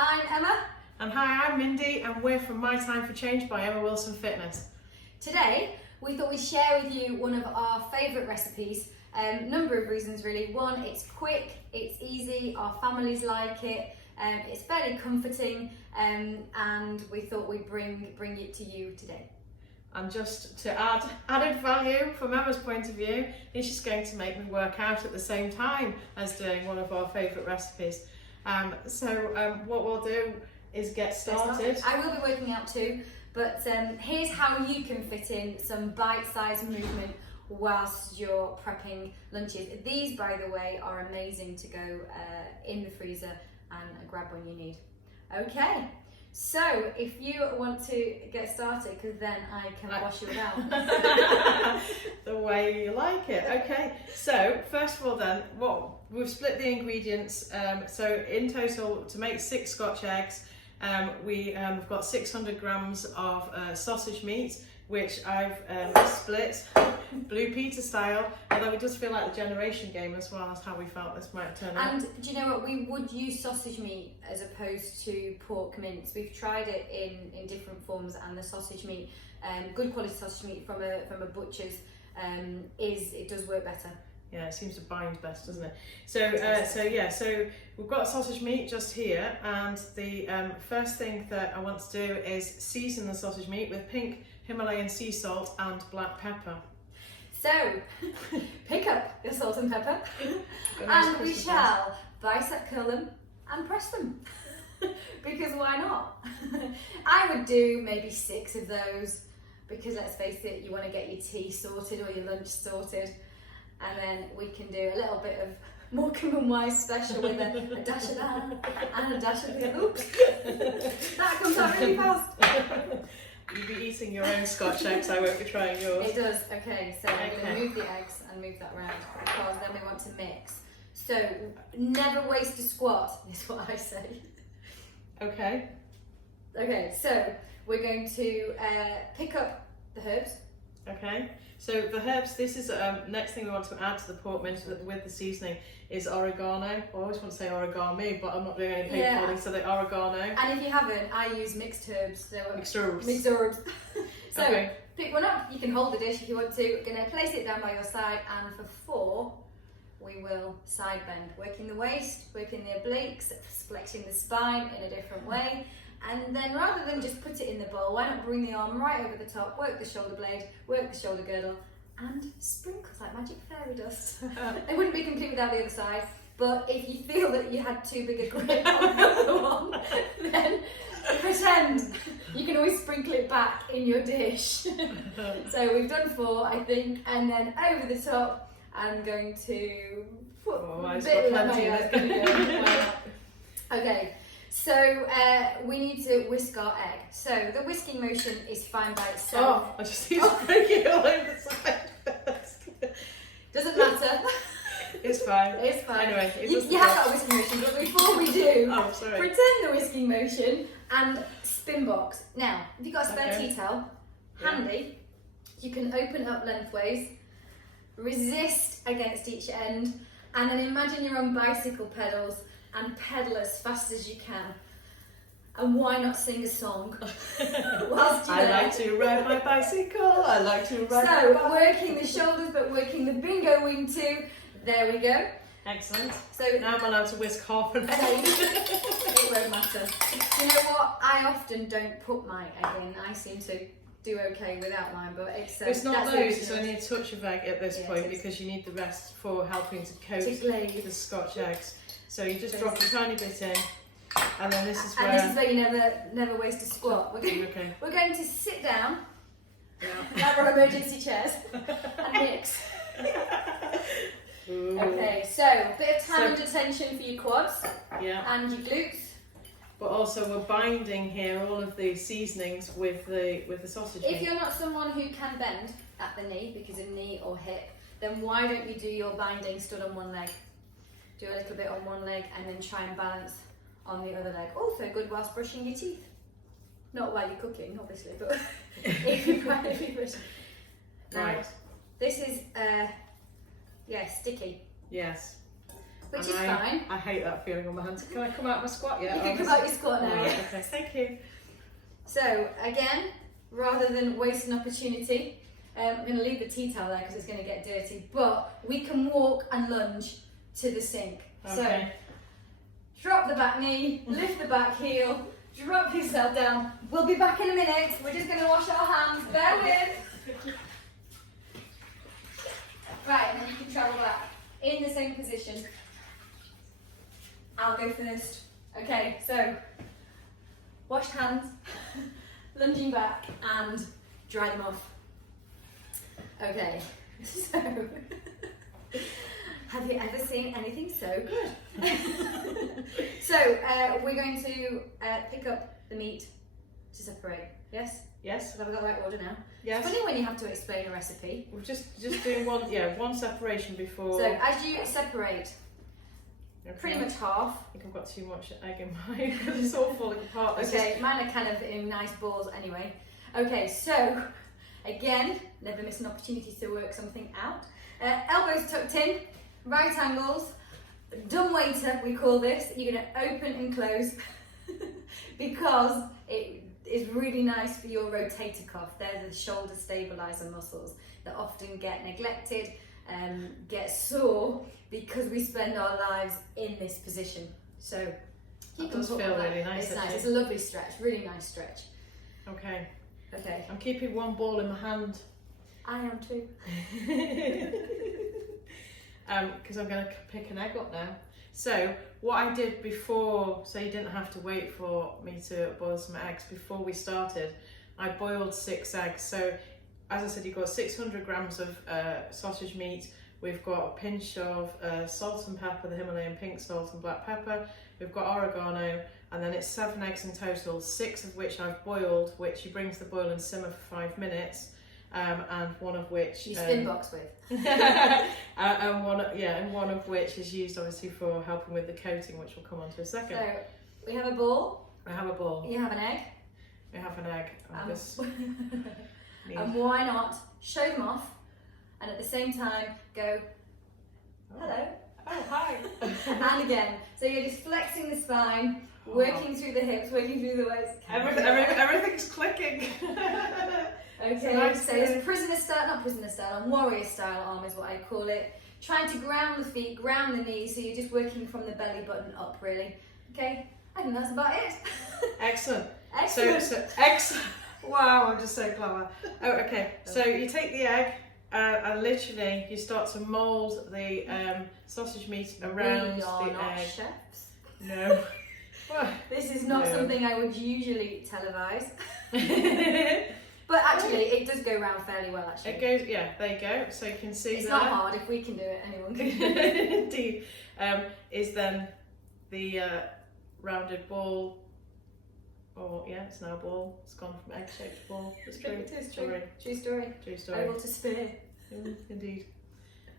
I'm Emma. And hi, I'm Mindy, and we're from My Time for Change by Emma Wilson Fitness. Today, we thought we'd share with you one of our favourite recipes. Number of reasons really. One, it's quick, it's easy, our families like it, it's fairly comforting, and we thought we'd bring it to you today. And just to add added value from Emma's point of view, it's just going to make me work out at the same time as doing one of our favourite recipes. What we'll do is get started. I will be working out too, but here's how you can fit in some bite-sized movement whilst you're prepping lunches. These, by the way, are amazing to go in the freezer and grab when you need. Okay, so if you want to get started, because then I can wash you out. The way you like it. Okay, so first of all then, we've split the ingredients. So in total, to make 6 Scotch eggs, we've got 600 grams of sausage meat, which I've split Blue Peter style, although it does feel like the generation game as well as how we felt this might turn out. And do you know what, we would use sausage meat as opposed to pork mince. We've tried it in different forms, and the sausage meat, good quality sausage meat from a butcher's, it does work better. Yeah, it seems to bind best, doesn't it? So we've got sausage meat just here, and the first thing that I want to do is season the sausage meat with pink Himalayan sea salt and black pepper. So, pick up your salt and pepper, and we shall bicep curl them and press them, because why not? I would do maybe 6 of those, because let's face it, you want to get your tea sorted or your lunch sorted. And then we can do a little bit of Morecambe and Wise special with a dash of that and a dash of the other. Oops! That comes out really fast. You'll be eating your own Scotch eggs, I won't be trying yours. It does, okay, so I'm going to move the eggs and move that round, because then we want to mix. So, never waste a squat, is what I say. Okay. Okay, so we're going to pick up the herbs. Okay. So the herbs, this is next thing we want to add to the pork mince with the seasoning is oregano. I always want to say origami, but I'm not doing any paper holding, so the oregano. And if you haven't, I use mixed herbs. So Mixed herbs. So okay. Pick one up. You can hold the dish if you want to. We're going to place it down by your side, and for 4, we will side bend, working the waist, working the obliques, flexing the spine in a different way. And then rather than just put it in the bowl, why not bring the arm right over the top, work the shoulder blade, work the shoulder girdle, and sprinkles like magic fairy dust. It wouldn't be complete without the other side, but if you feel that you had too big a grip on the other one, then pretend. You can always sprinkle it back in your dish. So we've done 4, I think, and then over the top, I'm going to put a bit of mayonnaise. Okay. So we need to whisk our egg. So the whisking motion is fine by itself. Oh, I just need to break it all over the side first. Doesn't matter. It's fine. It's fine. Anyway, you have got a whisking motion, but before we do, sorry. pretend the whisking motion and spin box. Now, if you've got a spare tea towel handy, you can open up lengthways, resist against each end, and then imagine you're on bicycle pedals and pedal as fast as you can. And why not sing a song whilst you're there? I like to ride my bicycle. I like to ride my bicycle. So working the shoulders, but working the bingo wing too. There we go. Excellent. So now I'm allowed to whisk half an egg. It won't matter. You know what? I often don't put my egg in. I seem to do okay without mine, but it's not loads. It's only a touch of egg at this point, because you need the rest for helping to coat the Scotch eggs. So you just drop a tiny bit in, and then this is where you never waste a squat. We're going to sit down, have our emergency chairs, and mix. Okay, so a bit of time and attention for your quads and your glutes. But also we're binding here all of the seasonings with the sausage meat. If you're not someone who can bend at the knee because of knee or hip, then why don't you do your binding stood on one leg? Do a little bit on one leg and then try and balance on the other leg. Also good whilst brushing your teeth. Not while you're cooking, obviously, but if you're brushing. Now, this is, sticky. Yes. which is fine. I hate that feeling on my hands. Can I come out of my squat yet? You can come out your squat now. Right, okay, thank you. So again, rather than waste an opportunity, I'm going to leave the tea towel there because it's going to get dirty, but we can walk and lunge to the sink. Okay. So drop the back knee, lift the back heel, drop yourself down. We'll be back in a minute. We're just going to wash our hands. Bear with. Right, and then you can travel back in the same position. I'll go first. Okay, so washed hands, lunging back, and dry them off. Okay, so have you ever seen anything so good? So we're going to pick up the meat to separate. Yes? Yes. Have I got the right order now? Yes. It's funny when you have to explain a recipe. We're just doing one separation before. So as you separate, pretty much half. I think I've got too much egg in mine because it's all falling apart. Okay, mine are kind of in nice balls anyway. Okay, so again, never miss an opportunity to work something out. Elbows tucked in, right angles, dumb waiter we call this. You're going to open and close because it is really nice for your rotator cuff. They're the shoulder stabilizer muscles that often get neglected, get sore because we spend our lives in this position. So it does feel really nice. It's nice. It's a lovely stretch, really nice stretch. Okay. Okay. I'm keeping one ball in my hand. I am too. Because I'm going to pick an egg up now. So what I did before, so you didn't have to wait for me to boil some eggs, before we started, I boiled 6 eggs. So as I said, you've got 600 grams of sausage meat. We've got a pinch of salt and pepper, the Himalayan pink salt and black pepper. We've got oregano, and then it's 7 eggs in total, 6 of which I've boiled, which you bring to the boil and simmer for 5 minutes. And one of which you spin box with, and one of which is used obviously for helping with the coating, which we'll come on to in a second. So we have a ball. I have a ball. You have an egg. We have an egg. And why not show them off, and at the same time go, hello. Oh, hi. And again, so you're just flexing the spine, working through the hips, working through the waist. Everything's clicking. Okay, nice so it's prisoner style, not prisoner style, and warrior style arm is what I call it. Trying to ground the feet, ground the knees, so you're just working from the belly button up, really. Okay, I think that's about it. Excellent. Excellent. So excellent. Wow, I'm just so clever. Oh, okay. So you take the egg, and literally you start to mould the sausage meat around we are the not egg. chefs. No. This is not No. something I would usually televise. But actually, it does go round fairly well, actually. It goes, yeah, there you go. So you can see It's there. not hard. If we can do it, anyone can do it. Indeed. Is then the rounded ball, or yeah, it's now a ball. It's gone from egg-shaped ball. It's true. It is true. Story. True story. True story. Able to spin. Indeed.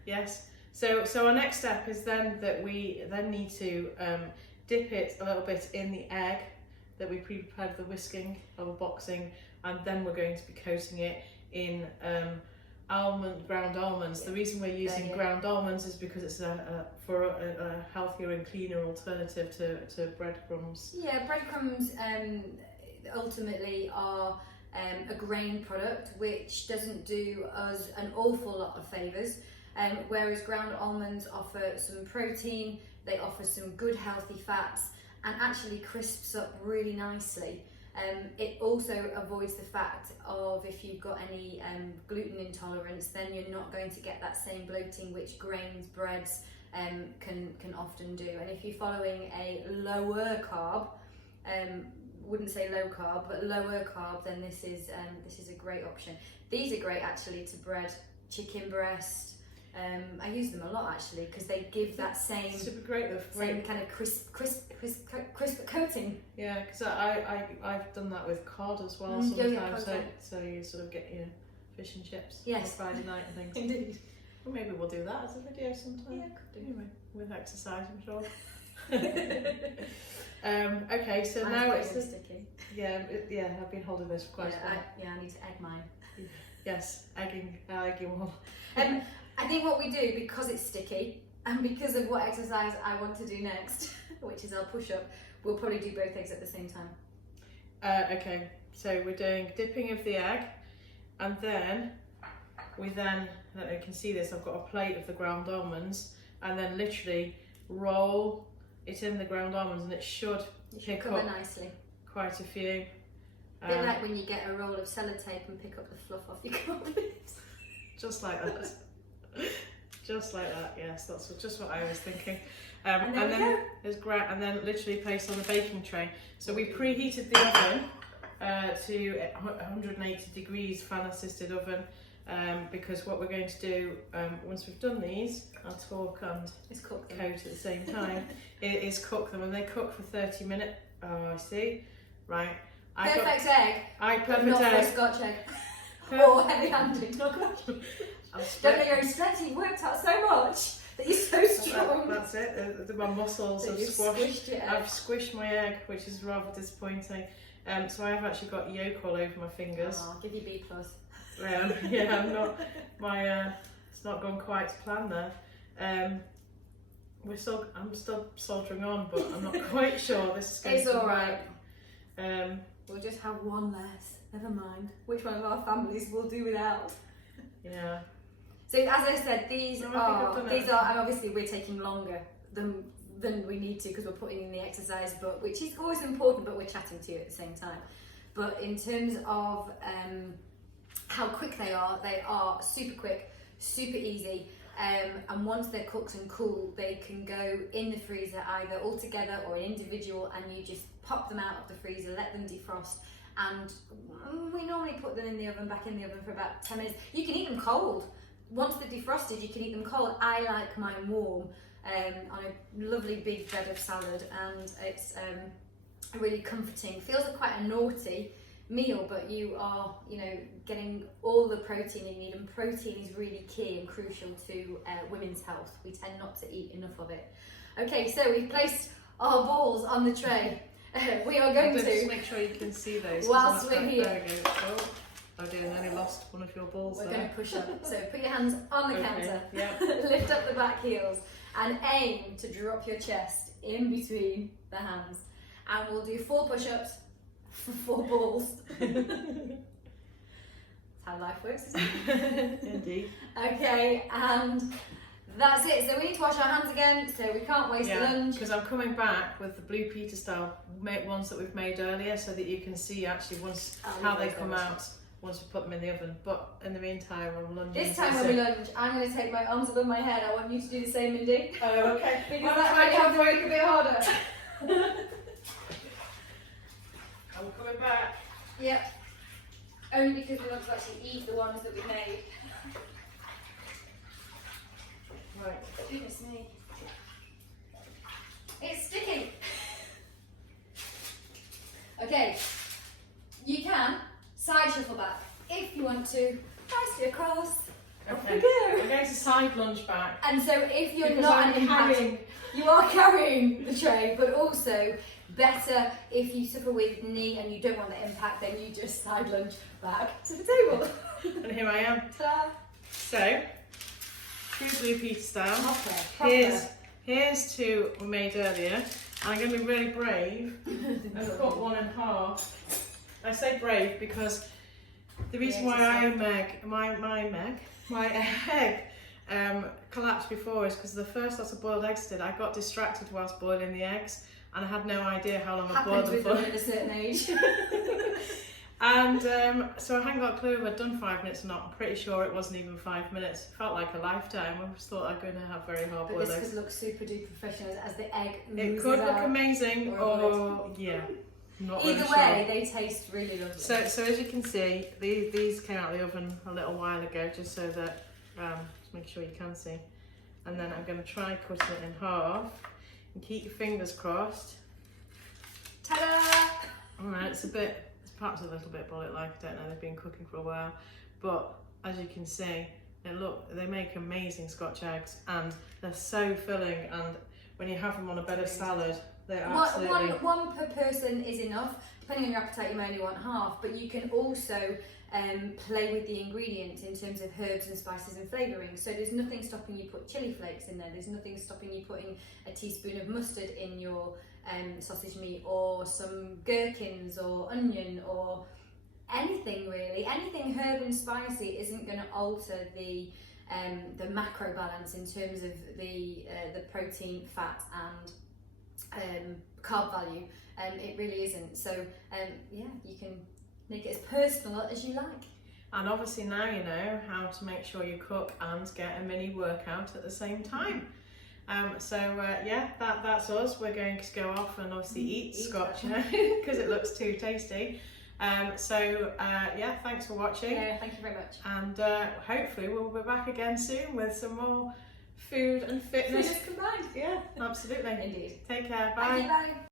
Yes. So our next step is then that we then need to dip it a little bit in the egg that we pre-prepared for the whisking or boxing, and then we're going to be coating it in ground almonds. The reason we're using ground almonds is because it's for a healthier and cleaner alternative to breadcrumbs. Yeah, breadcrumbs ultimately are a grain product which doesn't do us an awful lot of favours, whereas ground almonds offer some protein, they offer some good healthy fats, and actually crisps up really nicely. It also avoids the fact of if you've got any gluten intolerance, then you're not going to get that same bloating which grains, breads can often do. And if you're following a lower carb, wouldn't say low carb, but lower carb, then this is a great option. These are great actually to bread, chicken breast. I use them a lot actually because they give that same super great. Same kind of crisp coating. Yeah, because I've done that with cod as well sometimes. So you sort of get fish and chips on Friday night and things. Indeed. Well, maybe we'll do that as a video sometime. Yeah, could do. Anyway, with exercise, I'm sure. Okay, so now it's sticky. Yeah, I've been holding this for quite a while. I need to egg mine. Yes, egging one. I think what we do, because it's sticky, And because of what exercise I want to do next, which is our push-up, we'll probably do both eggs at the same time. Okay, so we're doing dipping of the egg, and then I don't know if you can see this, I've got a plate of the ground almonds, and then literally roll it in the ground almonds, and it should pick cover up nicely. quite a few. A bit like when you get a roll of sellotape and pick up the fluff off your carpet. Just like that. Just like that, yes, that's just what I was thinking. And then there's and then literally place on the baking tray. So we preheated the oven to 180 degrees fan assisted oven, because what we're going to do once we've done these, I'll talk and coat at the same time, is cook them, and they cook for 30 minutes. Oh, I see. Right. Perfect egg. Perfect not egg. for a Scotch egg. Or heavy-handed. Don't know your own strength. You worked out so much that you're so strong. That's it. My muscles have squashed. I've squished my egg, which is rather disappointing. So I have actually got yolk all over my fingers. Oh, I'll give you B+. Yeah, I'm not. It's not gone quite to plan there. I'm still soldering on, but I'm not quite sure this is going to. It's all right. We'll just have one less. Never mind. Which one of our families will do without? Yeah. So as I said, these are, and obviously we're taking longer than we need to because we're putting in the exercise, but which is always important, but we're chatting to you at the same time. But in terms of how quick they are super quick, super easy. And once they're cooked and cool, they can go in the freezer either all together or individual, and you just pop them out of the freezer, let them defrost, and we normally put them in the oven, back in the oven for about 10 minutes. You can eat them cold. Once they're defrosted, you can eat them cold. I like mine warm on a lovely big bed of salad, and it's really comforting. Feels like quite a naughty meal, but you are, getting all the protein you need, and protein is really key and crucial to women's health. We tend not to eat enough of it. Okay, so we've placed our balls on the tray. We are going to just make sure you can see those. Whilst we're here. There we go. Oh dear, I nearly lost one of your balls. We're going to push up. So put your hands on the counter, lift up the back heels, and aim to drop your chest in between the hands. And we'll do 4 push-ups for 4 balls. That's how life works, isn't it? Indeed. Okay, and that's it. So we need to wash our hands again, so we can't waste lunch. Because I'm coming back with the Blue Peter style ones that we've made earlier, so that you can see actually how they come out once we put them in the oven. But in the meantime, I'm lunging. This time when we lunge, I'm going to take my arms above my head. I want you to do the same, Mindy. Oh, okay. Because that might have to work a bit harder. I'm coming back. Yep. Only because we want to actually eat the ones that we made. Right. Goodness me. It's sticky. Okay. You can side shuffle back if you want to. Nicely across. Okay. I'm going to side lunge back. And so if you're not an impact, you are carrying the tray, but also better if you suffer with knee and you don't want the impact, then you just side lunge back to the table. And here I am. Ta-da. So, true Blue Peter style. Proper. Here's 2 we made earlier. And I'm going to be really brave and cut one in half. I say brave because the reason why my egg collapsed before is because the first lot of boiled eggs I got distracted whilst boiling the eggs, and I had no idea how long I boiled them for. At a certain age. And so I hadn't got a clue if I'd done 5 minutes or not. I'm pretty sure it wasn't even 5 minutes. It felt like a lifetime. I just thought I'm going to have very hard boiled eggs. But this could look super duper professional as the egg moves. It could look amazing, or yeah. Not Either really way, sure. they taste really lovely. So as you can see, these came out of the oven a little while ago, just so that, just make sure you can see. And then I'm going to try cutting it in half. And keep your fingers crossed. Ta-da! Alright, it's perhaps a little bit bullet-like, I don't know, they've been cooking for a while. But as you can see, they make amazing Scotch eggs, and they're so filling, and when you have them on a bed of salad, they're One per person is enough. Depending on your appetite, you may only want half, but you can also play with the ingredients in terms of herbs and spices and flavouring. So there's nothing stopping you put chili flakes in there. There's nothing stopping you putting a teaspoon of mustard in your sausage meat, or some gherkins or onion or anything really. Anything herb and spicy isn't going to alter the macro balance in terms of the protein, fat and carb value. It really isn't. So yeah, you can make it as personal as you like. And obviously now you know how to make sure you cook and get a mini workout at the same time. Yeah, that's us. We're going to go off and obviously eat Scotch because it looks too tasty. Yeah, thanks for watching. Yeah, thank you very much. And hopefully we'll be back again soon with some more food and fitness. Food is combined. Yeah, absolutely. Indeed. Take care. Bye. Thank you, bye.